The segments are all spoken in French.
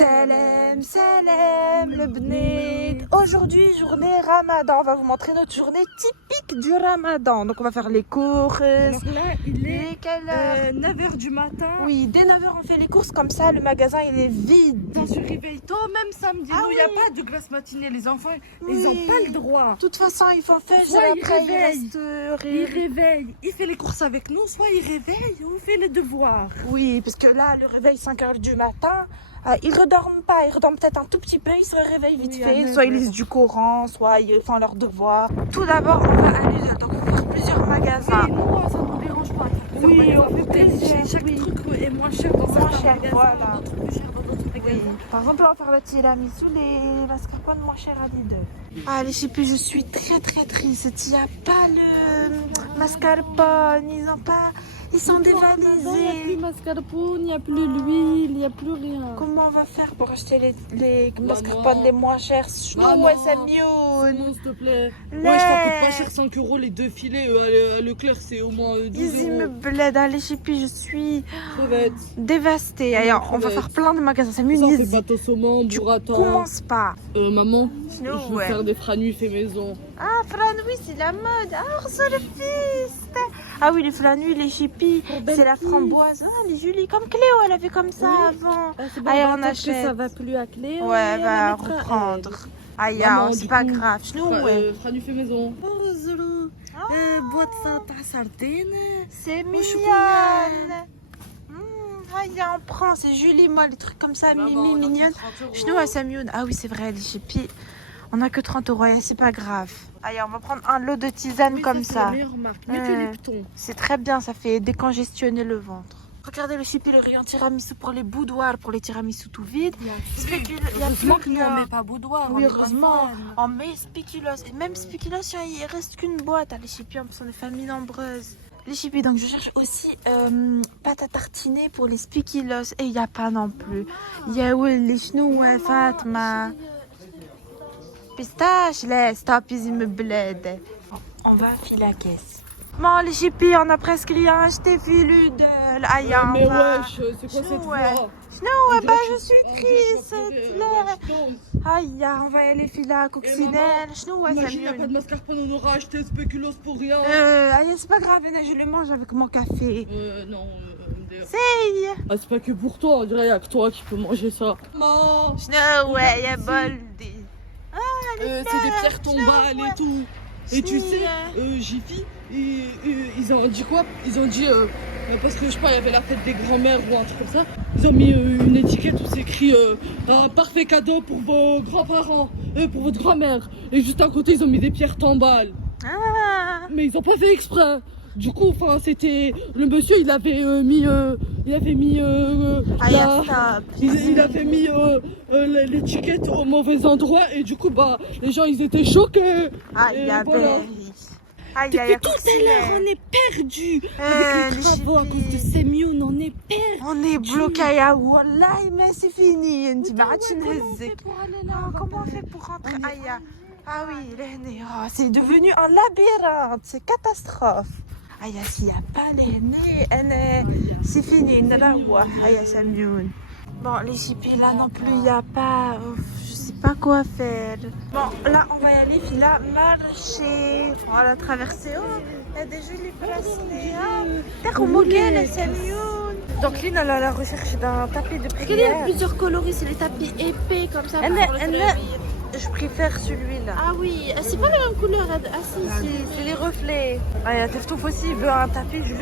Salam, salam, le bnid. Aujourd'hui, journée Ramadan. On va vous montrer notre journée typique du Ramadan. Donc, on va faire les courses. Alors là, il est quelle heure 9h du matin. Oui, dès 9h, on fait les courses. Comme ça, le magasin, il est vide. Dans ce réveil tôt, même samedi. Ah Nous, il n'y a oui. pas de glace matinée. Les enfants, ils Oui. n'ont pas le droit. De toute façon, ils font faire Soit ils après, il réveillent. reste Il réveille, il fait les courses avec nous, soit il réveille ou il fait les devoirs. Oui, parce que là, le réveil 5h du matin, ils redorment pas, ils redorment peut-être un tout petit peu, ils se réveillent vite Oui, à fait, 9 soit ils heures. lisent du Coran, soit ils font leurs devoirs. Tout d'abord, on va à l'usine, donc on va faire plusieurs magasins. Et nous, ça ne nous dérange pas. Oui, on fait plaisir. Chaque truc est moins cher dans certains cher, magasins, voilà. d'autres plus cher dans d'autres magasins. Par exemple, on va faire le tiramisu, les mascarpone moins chers à Lidl. Ah, les chippies, je suis très très triste. Il n'y a pas le mascarpone, ils ont pas... Ils sont Il n'y a plus dévalisés. mascarpone, il n'y a plus l'huile, il n'y a plus rien. Comment on va faire pour acheter les Maman. mascarpone les moins chers? Maman. Ouais, c'est mieux. Non, s'il te plaît. Les- Ouais, je t'en coûte pas cher, 5 euros les deux filets. À Leclerc, c'est au moins 12 Ils me euros. bled, les chippies, je suis Crevettes. dévastée. Alors, on va crevettes. faire plein de magasins, c'est mieux. Ça, on fait N'hésite. bateau saumon, burrata. Commence pas. Maman, Sinon, je veux ouais. faire des franuits fait maison. Ah, Franoui, c'est la mode. Ah, reçoit le fist. Ah oui, les Franoui, les chippies, c'est la framboise. Ah, les Julie, comme Cléo, elle avait comme ça avant. C'est Allez, on attendre que achète. ça va plus à clé. Ouais, elle va reprendre. Aïe, Maman, c'est du pas coup, grave. Nous, ouais. Franuits fait maison. Ah. Boîte de sardine. C'est Moi, je suis mignonne. Aïe, on prend, c'est Julie, moi, les trucs comme ça, mimi, mignonne. Chez nous, à Samioun. Ah oui, c'est vrai, les chippies. On a que 30 euros, hein, c'est pas grave. Allez, on va prendre un lot de tisane comme C'est ça. la meilleure marque. Mieux que Lipton. C'est très bien, ça fait décongestionner le ventre. Regardez le chippi, le rayon tiramisu pour les boudoirs, pour les tiramisu tout vides. Il y a Heureusement plus que nous, on rien. met pas boudoir. Oui, on est pas heureusement. fan. On met spéculoos. Et même spéculoos, il reste qu'une boîte. Les chippies, en plus, on est famille nombreuse. Les chippies, donc je cherche aussi pâte à tartiner pour les spéculoos. Et il n'y a pas non plus. Il y a les chenous, Fatma. Pistache, là, stop, ils me bled. On va filer la caisse. Bon, les chippies, on a presque rien acheté, filudel. Aïe, on Mais va. wesh, c'est quoi cette Ouais. voix? Non, On dirait je que suis on dirait que triste. je vais faire des- là. je tombe. Aïe, on va aller filer à coccinelle. Chnou, Imagine, c'est il n'y a pas mieux. de mascarpone, on aura acheté spéculoos pour rien. Aïe, c'est pas grave, je le mange avec mon café. Non, d'ailleurs. C'est. Ah, c'est pas que pour toi, on dirait qu'il y a que toi qui peux manger ça. Maman, Chnou, ouais, y a Boldi. c'est des pierres tombales et tout. Et tu sais, Jiffy, ils ont dit quoi? Ils ont dit, parce que je sais pas, il y avait la fête des grands-mères ou un truc comme ça. Ils ont mis une étiquette où c'est écrit un parfait cadeau pour vos grands-parents, pour votre grand-mère. Et juste à côté, ils ont mis des pierres tombales. Ah. Mais ils ont pas fait exprès. Du coup, enfin, c'était le monsieur, il avait mis Aïe, la- stop. il avait mis l'étiquette au mauvais endroit et du coup, bah, les gens, ils étaient choqués. Aïe, Et aïe, voilà. aïe, Depuis aïe, tout à l'heure, on est perdus. Avec les travaux à cause de chippies. Semyoun, on est perdus. On est bloqué, ya Wallah, mais c'est fini. انت ما عادش Comment on نهزك. fait pour aller là? Ah, comment on fait pour rentrer? Aïe. Ah oui, l'hné. Oh, c'est devenu un labyrinthe, c'est catastrophe. Aïe, s'il n'y a pas l'hné, c'est fini, نروح. Aïe, Samioun. Bon, les chippies, là non plus, il n'y a pas... je sais pas quoi faire. Bon, là, on va y aller, Fila, marcher. On va la traverser. Oh, il y a des jolis bracelets. Terre Samioun. Donc, Lynn, elle est à la recherche d'un tapis de Parce qu'il y a prière. plusieurs coloris, c'est les tapis épais comme ça. Je préfère celui-là. Ah oui, c'est pas la même couleur. Ah si, C'est les reflets. Ah, il y a Teftouf aussi, il veut un tapis. Je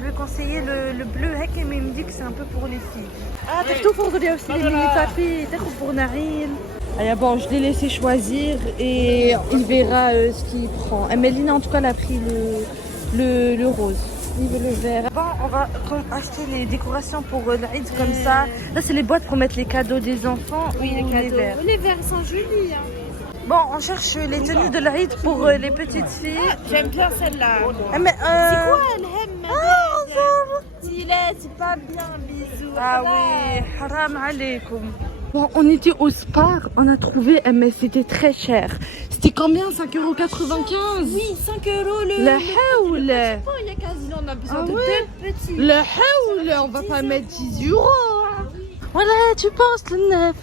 lui ai conseillé le bleu, mais il me dit que c'est un peu pour les filles. Ah, Teftouf, on regarde aussi les mini tapis. Teftouf pour Narine. Ah, bon, je l'ai laissé choisir et il verra ce qu'il prend. Emeline, en tout cas, elle a pris le rose. Il veut le vert. Bon, on va acheter les décorations pour l'Aïd comme ça. Là, c'est les boîtes pour mettre les cadeaux des enfants. Oui, ou les cadeaux. verres. Les verres sont jolis. Hein. Bon, on cherche les tenues de l'Aïd pour les petites filles. J'aime bien celle-là. Ah, mais, C'est quoi elle aime c'est pas bien, bisous. Ah oui, haram alaikum. Bon, on était au Spar, on a trouvé, mais c'était très cher. C'était combien? 5,95 €? Oui, 5 euros le. La haoul! Il y a 15 ans, on a besoin Ah de ouais? deux petits. Le haoul! On va pas mettre 10 €. Hein. ولا tu penses le neuf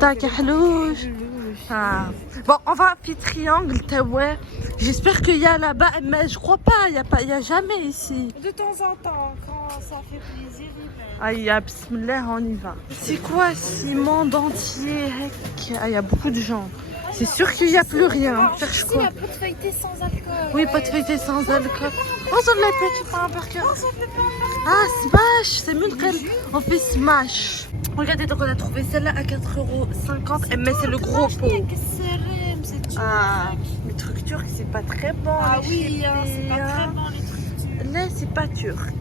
تاك حلوش. Bon, on va à Triangle, ouais. J'espère qu'il y a là-bas, mais je crois pas, il y a jamais ici. De temps en temps, quand ça fait plaisir, Aïe, bismillah, on y va. C'est quoi ce monde entier? Ah, il y a beaucoup de gens. C'est sûr qu'il n'y a plus rien. Cherche quoi? la pâte feuilletée sans alcool. Oui, pas de feuilleté sans alcool. On s'en l'a fait, tu prends un burger. Ah, smash, c'est mieux qu'on fait smash. Regardez, donc on a trouvé celle-là à 4,50 €, mais c'est le gros pot. Ah, les trucs turcs, c'est pas très bon. Ah les oui, chipis, c'est pas très bon les trucs. Là, c'est pas turc.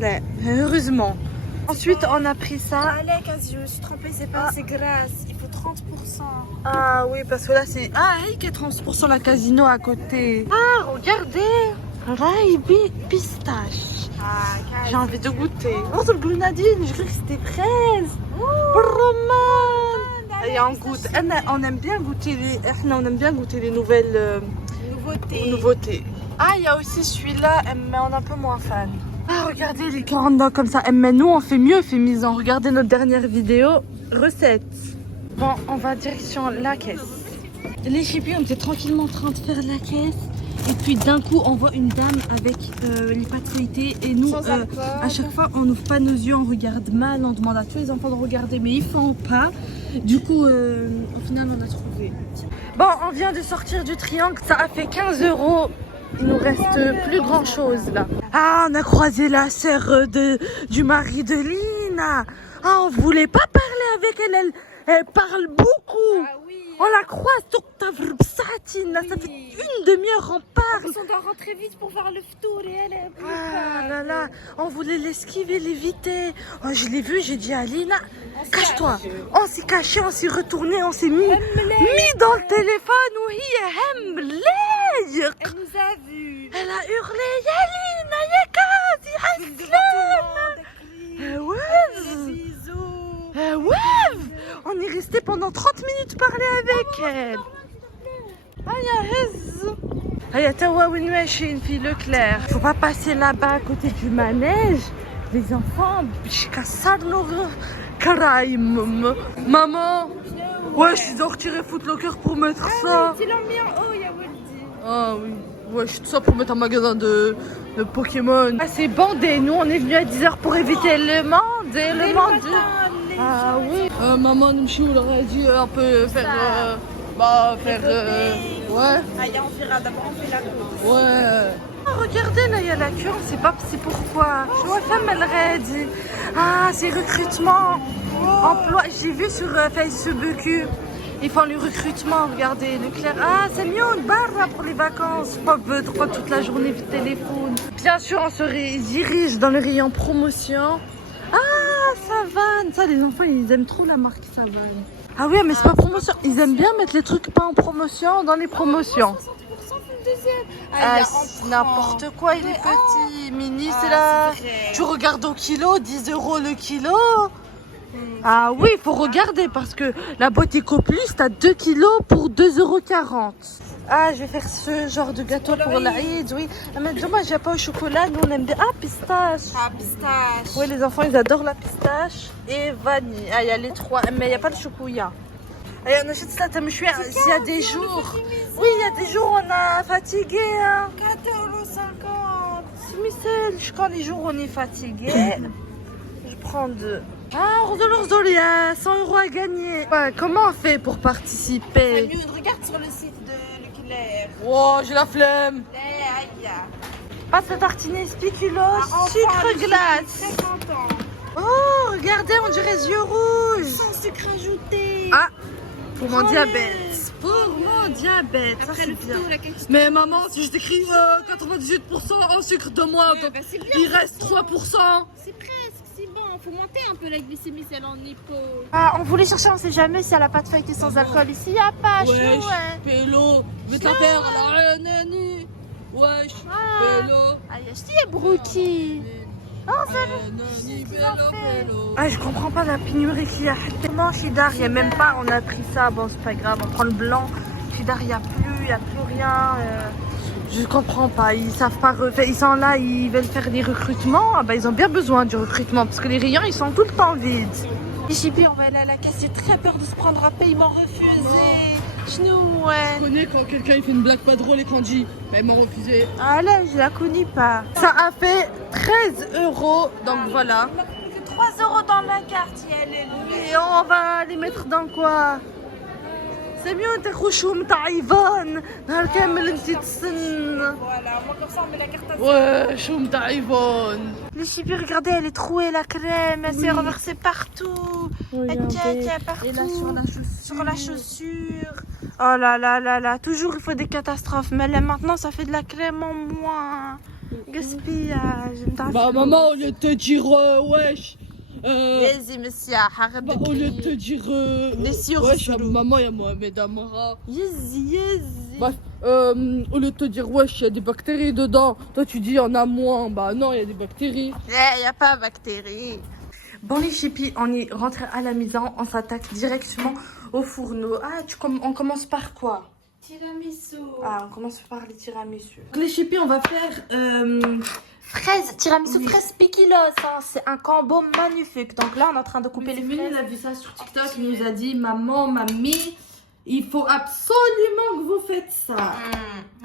Là, heureusement. Ensuite, on a pris ça. Alec, je me suis trompée, c'est pas assez grasse. Il faut 30%. Ah oui, parce que là, c'est... Ah, il y a 30% la casino à côté. Ah, regardez. Raibi pistache. J'ai envie de goûter. Oh, c'est le grenadine. Je crois que c'était fraise. Roman. Et on goûte. On aime bien goûter les nouvelles nouveautés. Ah, il y a aussi celui-là, mais on est un peu moins fan. Ah, regardez les corn dogs comme ça. Mais nous, on fait mieux, fait maison. Regardez notre dernière vidéo. Recette. Bon, on va direction la caisse. Les chippies, on était tranquillement en train de faire la caisse. Et puis d'un coup, on voit une dame avec les pâtes feuilletées. Et nous, à chaque fois, on n'ouvre pas nos yeux, on regarde mal. On demande à tous les enfants de regarder, mais ils font pas. Du coup, au final, on a trouvé. Bon, on vient de sortir du triangle. Ça a fait 15 €. Il nous reste plus grand chose là. Ah, on a croisé la sœur du mari de Lina. Ah, on voulait pas parler avec elle. Elle parle beaucoup. Ah oui. On la croise sur Tavr Psatina. Ça fait une demi-heure, on parle. On doit rentrer vite pour faire le ftour et elle est Ah là là, on voulait l'esquiver, l'éviter. Oh, je l'ai vu, j'ai dit à Lina, cache-toi. On s'est caché, on s'est retourné, on s'est mis dans le téléphone. Oui, Elle nous a vus. elle a hurlé, Yalina, Yakazi, Haslam. Ouais. Ouais. On est resté pendant 30 minutes parler avec elle. Aya Hez. Aya Tawa Winwashin, fille Leclerc. Faut pas passer là-bas à côté du manège. Les enfants, maman. Ouais, ils ont retiré Footlocker pour mettre ça. Tu l'as mis en haut, Yawaldi. Ah oui. Ouais, tout ça pour mettre un magasin de Pokémon. Ah, c'est bandé. Nous, on est venu à 10 h pour éviter le monde. Le monde. Ah oui. Maman, nous aurait dit un peu faire. Ouais. Allez, on verra. D'abord, on fait la course. Ouais. Ah, regardez, là, il y a la queue. On sait pas c'est pourquoi. Je vois femme, elle dit. Ah, c'est recrutement. Emploi. J'ai vu sur Facebook. Ils font le recrutement, regardez, Leclerc. Ah, c'est mieux une barre là pour les vacances. Pas droit toute la journée vite téléphone. Bien sûr, on se dirige dans le rayon promotion. Ah, Savane. Ça, les enfants, ils aiment trop la marque Savane. Ah oui, mais c'est pas promotion. Ils aiment bien mettre les trucs pas en promotion dans les promotions. 60% le deuxième. Ah, c'est n'importe quoi, il est petit. Mini, c'est là. Tu regardes au kilo, 10 € le kilo. Ah oui, il faut regarder parce que la boîte EcoPlus, t'as 2 kilos pour 2,40 €. Ah, je vais faire ce genre de gâteau pour l'Aïd, oui. Ah, mais dommage, il n'y a pas au chocolat, nous on aime bien. Ah, pistache. Ah, pistache. Oui, les enfants, ils adorent la pistache et vanille. Ah, il y a les trois, mais il n'y a pas le chocolat. Et on achète ça, s'il y a des jours. Oui, il y a des jours, on a fatigué. Hein. 4,50 €. Michel, quand les jours on est fatigué, je prends 2. Ah, il y a 100 € à gagner. Ouais, comment on fait pour participer? Regarde sur le site de Leclerc. Oh, j'ai la flemme. Aïe. Pâte à tartiner spéculoos, sucre glace. Très content. Oh, regardez, on dirait yeux rouges. Sans sucre ajouté. Ah, pour mon diabète. Pour mon diabète, ça Après c'est le bien. ftour, la question. Mais maman, si je t'écris 98% en sucre de moins, donc c'est bien. il reste 3%. C'est presque, c'est bon. Faut monter un peu la glycémie, celle en hypo. Ah, on voulait chercher, on sait jamais s'il y a la pâte feuilletée sans alcool. Ici, il n'y a pas. Chou, Wesh, ouais. pélo, je vais te la faire à la nani. Wesh, pélo. Aïe, je dis, Brookie. Ah, je comprends pas la pénurie qu'il y a. Tellement Chidar, il n'y a même pas, on a pris ça, bon c'est pas grave, on prend le blanc. Chidar, il n'y a plus rien. Je comprends pas, ils savent pas refaire, ils sont là, ils veulent faire des recrutements, ah bah ils ont bien besoin du recrutement parce que les rayons ils sont tout le temps vides. Les chippies, on va aller à la caisse, j'ai très peur de se prendre un paiement refusé. Chnou, ouais. Tu connais quand quelqu'un il fait une blague pas drôle et qu'on dit bah, ils m'ont refusé. Allez, je la connais pas. Ça a fait 13 €, donc voilà. Il a fait 3 € dans la carte, elle. Et on va les mettre dans quoi? C'est mieux تخشوا متاع ايفون نهار كامل انت تسن. Voilà, moi comme ça on met la carte à Ouais, chou m'ta Yvonne. Les chippies, regardez, elle est trouée la crème, elle s'est renversée partout. Elle tient partout. Et là sur la chaussure. Sur la chaussure. Oh là là là là, toujours il faut des catastrophes. Mais là maintenant ça fait de la crème en moins. Gaspillage. Bah maman, au lieu de te dire wesh. Vas-y monsieur, arrête Bah, au lieu de te dire wesh, maman, il y a Mohamed Amara. Yes. Bah, au lieu de te dire wesh, il y a des bactéries dedans. Toi tu dis il y en a moins. Bah non, il y a des bactéries. Il n'y a pas bactéries. Bon les chippies, on est rentré à la maison, on s'attaque directement au fourneau. Ah, on commence par quoi? tiramisu. Ah, on commence par les tiramisu. Donc, les chippies, on va faire fraises, tiramisu fraises spikilos. Hein. C'est un combo magnifique. Donc là, on est en train de couper les fraises. Elle a vu ça sur TikTok, il nous a dit maman, mamie, il faut absolument que vous faites ça.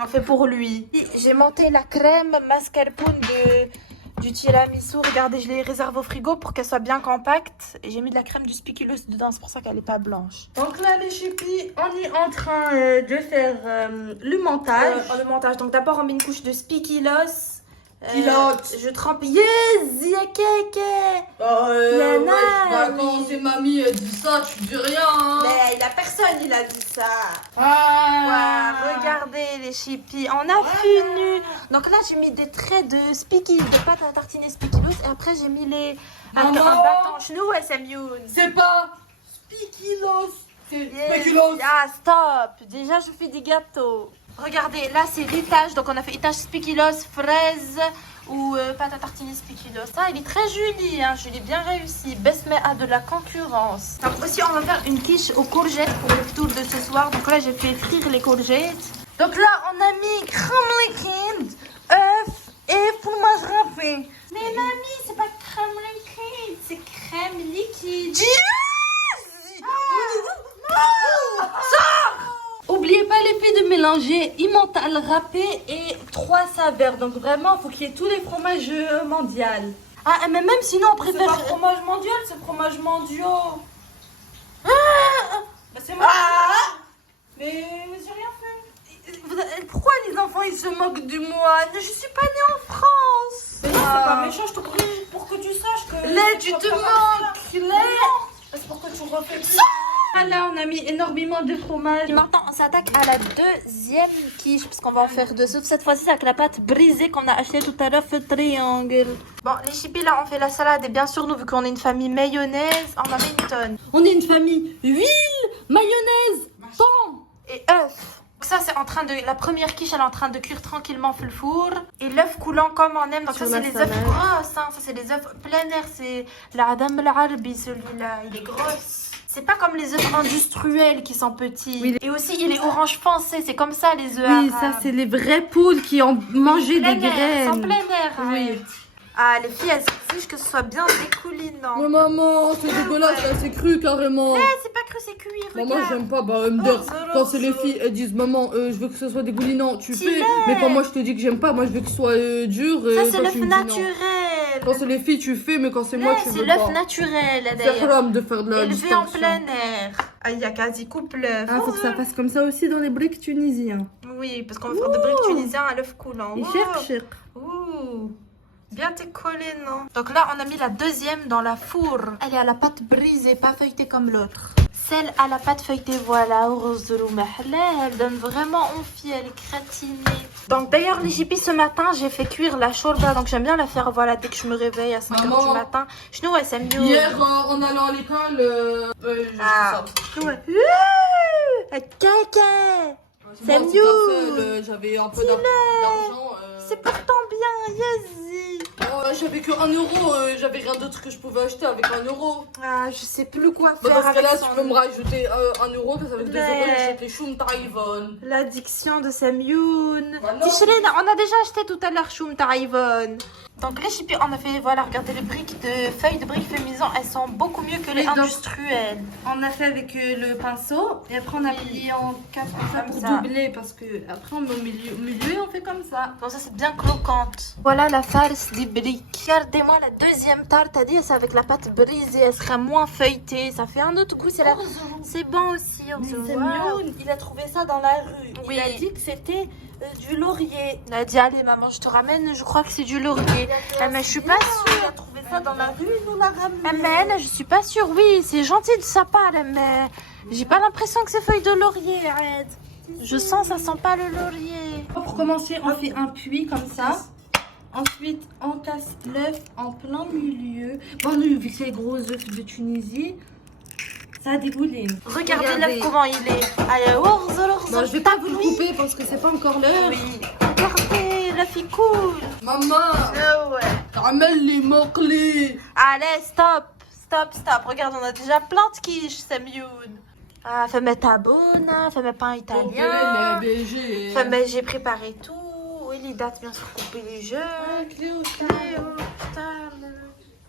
On fait pour lui. J'ai monté la crème mascarpone du tiramisu. Regardez, je l'ai réservée au frigo pour qu'elle soit bien compacte. Et j'ai mis de la crème du spikilos dedans, c'est pour ça qu'elle n'est pas blanche. Donc là, les chippies, on est en train de faire le montage. Le montage. Donc d'abord, on met une couche de spikilos. Je trempe. Yes, yakeke. Quand c'est mamie dit ça, tu dis rien. Hein. Mais il a personne, il a dit ça. Ah. Wow, regardez les chippies, on a fini. Donc là j'ai mis des traits de de pâte à tartiner spikilos et après j'ai mis les un bâton chenou et c'est mieux. C'est pas spikilos, c'est spikilos. Ah stop, déjà je fais des gâteaux. Regardez, là c'est l'étage, donc on a fait étage spikilos, fraises ou pâte à tartiner spikilos. Ça, il est très joli, hein, je l'ai bien réussi. Besme a de la concurrence. Donc aussi, on va faire une quiche aux courgettes pour le tour de ce soir. Donc là, j'ai fait frire les courgettes. Donc là, on a mis crème liquide, œuf et fromage râpé. Mais mamie, c'est pas crème liquide, c'est crème liquide. Oubliez pas les filles de mélanger Emmental râpé et 3 saveurs. Donc vraiment, il faut qu'il y ait tous les fromages mondiaux. Ah, mais même sinon, on préfère... C'est pas fromage mondial, c'est fromage mondiaux. Bah c'est moi. Mais j'ai rien fait. Pourquoi les enfants, ils se moquent de moi? Je suis pas née en France. Mais non, c'est pas méchant, je te corrige pour que tu saches que... Là, tu te moques. Là. C'est pour que tu refais plus. Là, on a mis énormément de fromage. Et maintenant, on s'attaque à la deuxième quiche, parce qu'on va en faire deux. Sauf cette fois-ci, avec la pâte brisée qu'on a achetée tout à l'heure, fait triangle. Bon, les chippies, là, on fait la salade. Et bien sûr, nous, vu qu'on est une famille mayonnaise, on en met une tonne. On est une famille huile, mayonnaise, thon Et œuf. Donc ça, c'est en train de... La première quiche, elle est en train de cuire tranquillement sur le four. Et l'œuf coulant comme on aime. Donc ça, c'est les œufs grosses. Hein. Ça, c'est les œufs plein air. C'est la Adam al-Arabi, celui-là. Il est gros. C'est pas comme les œufs industriels qui sont petits. Oui. Et aussi, il est orange foncé. C'est comme ça, les œufs arabes. ça c'est les vraies poules qui ont mangé des graines. Sans plein air. Oui. Arrête. Ah, les filles, elles exigent que ce soit bien découlinant. Mais maman, c'est dégueulasse, là, c'est cru carrément. C'est pas cru, c'est cuit, regarde. Maman, j'aime pas, bah, MDR, quand c'est les filles, elles disent, maman, je veux que ce soit dégoulinant, tu fais. Mais quand moi je te dis que j'aime pas, moi je veux que ce soit dur. Ça, c'est toi, l'œuf tu me dis non. naturel. Quand c'est les filles, tu fais, mais quand c'est moi, tu C'est veux pas. l'œuf naturel, C'est d'ailleurs. haram de faire de la Élevé en distinction. plein air. Ah, il y a quasi coupe l'œuf. Ah, faut que ça passe comme ça aussi dans les briques tunisiens. Oui, parce qu'on va faire des briques tunisiens à l'œuf coulant. Il Wow. cherche. Ouh. Bien t'es collé, non? Donc là, on a mis la deuxième dans la four. Elle est à la pâte brisée, pas feuilletée comme l'autre. Celle à la pâte feuilletée, voilà, au rose de l'oumahla, elle donne vraiment envie, elle est gratinée. Donc d'ailleurs, les chippies, ce matin, j'ai fait cuire la shorba. Donc j'aime bien la faire, voilà, dès que je me réveille à 5h du matin. Je ouais, c'est mieux. Hier, en allant à l'école, Ouais. Caca. C'est mieux. J'avais un peu d'argent. C'est pourtant bien, Yazi. Oh, j'avais que 1 euro, j'avais rien d'autre que je pouvais acheter avec 1 euro. Ah, je sais plus quoi Bah, faire dans ce avec cas-là, son... tu peux me rajouter 1 euro, parce qu'avec 2 euros, Mais- j'achète les choum taïvon. L'addiction de Semyoun. Bah non. Tishrine, on a déjà acheté tout à l'heure Choum Taïvon. Donc les chippies, on a fait, voilà, regardez les briques de feuilles de briques fait maison, elles sont beaucoup mieux que les Oui, donc- industrielles. On a fait avec le pinceau et après on a plié en 4 comme ça Comme pour ça. doubler parce que après on met au milieu et on fait comme ça. Comme ça, c'est bien croquante. Voilà la farce des briques. Regardez-moi la deuxième tarte, elle dit c'est avec la pâte brisée, elle sera moins feuilletée, ça fait un autre goût, c'est bon aussi. C'est mignon. Il a trouvé ça dans la rue. Oui. Il a dit que c'était du laurier. Elle a dit allez maman, je te ramène, je crois que c'est du laurier. Mais je suis pas Il sûre. a trouvé ça dans la rue, il nous l'a ramené. Mais je suis pas sûre, oui, c'est gentil de sa part, mais j'ai pas l'impression que c'est feuilles de laurier, arrête. Je sens, ça sent pas le laurier. Pour commencer, on fait un puits comme ça. Ensuite, on casse l'œuf en plein milieu. Bon, nous, vu que c'est les gros œufs de Tunisie, ça dégouline. Regardez l'œuf comment il est. Allez, orz, Bah, je vais pas vous le couper parce que c'est pas encore l'heure. Oui. Regardez, l'œuf il coule. Maman, Ouais. ramène les mots-clés. Allez, stop. Regarde, on a déjà plein de quiches, Semyoun. Ah, fais-moi ta bonne, fais-moi pain italien. BG. Fais-moi, j'ai préparé tout. Oui, les dates, bien sûr, couper les jeux. Cléo,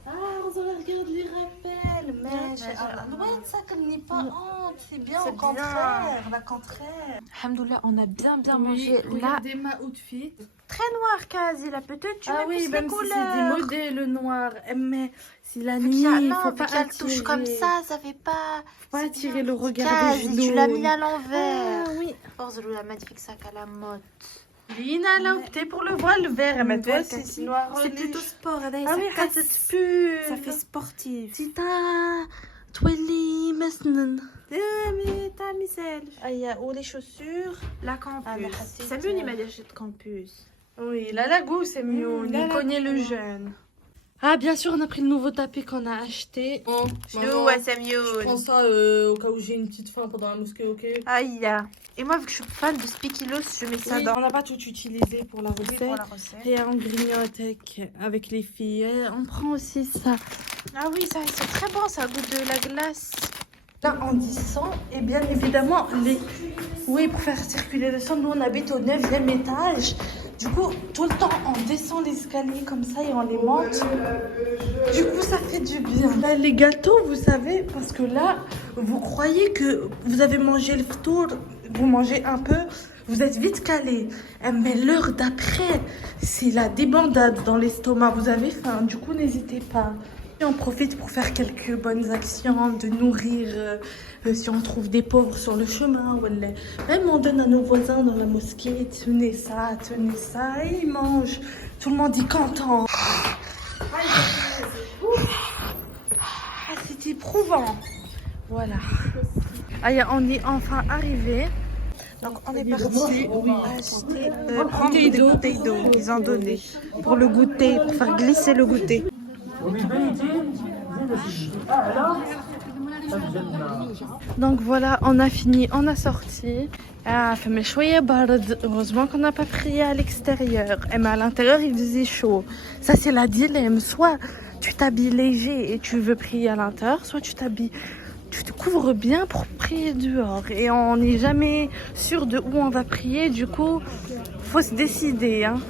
Ah, on regarde les rappels. Mais ouais, ça comme n'est pas honte. C'est bien C'est au bien. contraire. La contraire. Alhamdoulilah, on a bien mangé. Là, Regardez ma outfit. très noir, quasi. Là, peut-être tu Ah mets oui, plus les même si couleurs. c'est des modèles noir. Mais si la Vu nuit, qu'il y a- il non, faut vu pas qu'elle touche comme attirer. ça fait pas. Faut c'est attirer bien. le regard des Quasi, genoux. tu l'as mis à l'envers. Ah oui. Force de la magnifique sac à la mode. Lina, elle a opté pour le voile vert. Mais toi, c'est noir. C'est plutôt sport. Ah oui, ça fait sportif. Tita, Twilly, Mesnen. ta misère. Ah, il y a où les chaussures? La campus. Ah, la petite, C'est mieux, il m'a dit de campus. Oui, la Lagou, c'est mieux. la On connaît Lagou. le jeune. Ah, bien sûr, on a pris le nouveau tapis qu'on a acheté. Bon, c'est mieux. je prends ça au cas où j'ai une petite faim pendant la mosquée, ok? Aïe. Et moi, vu que je suis fan de Spikilos, je mets ça Oui, dans on n'a pas tout utilisé pour la recette. pour la recette. Et on grignote avec les filles. Et on prend aussi ça. Ah oui, ça, c'est très bon, ça goûte de la glace. Là, on descend. Et bien évidemment, oui, pour faire circuler le sang, nous, on habite au 9e étage. Du coup, tout le temps, on descend l'escalier comme ça et on les monte. Du coup, ça fait du bien. Là, les gâteaux, vous savez, parce que là, vous croyez que vous avez mangé le tour, vous mangez un peu, vous êtes vite calé. Mais l'heure d'après, c'est la débandade dans l'estomac. Vous avez faim, du coup, n'hésitez pas. Et on profite pour faire quelques bonnes actions, de nourrir si on trouve des pauvres sur le chemin. Ou même on donne à nos voisins dans la mosquée, tenez ça, et ils mangent. Tout le monde est content. Ah, c'est éprouvant. Voilà. Ah, on est enfin arrivé. Donc, on est parti acheter, prendre des bouteilles d'eau. Ils ont donné pour le goûter, pour faire glisser le goûter. Donc voilà, on a fini, on a sorti. Ah, mais chouïa barad. Heureusement qu'on n'a pas pris à l'extérieur. Mais à l'intérieur, il faisait chaud. Ça, c'est la dilemme. Soit tu t'habilles léger et tu veux prier à l'intérieur, soit tu te couvres bien pour prier dehors. Et on n'est jamais sûr de où on va prier. Du coup, faut se décider, hein.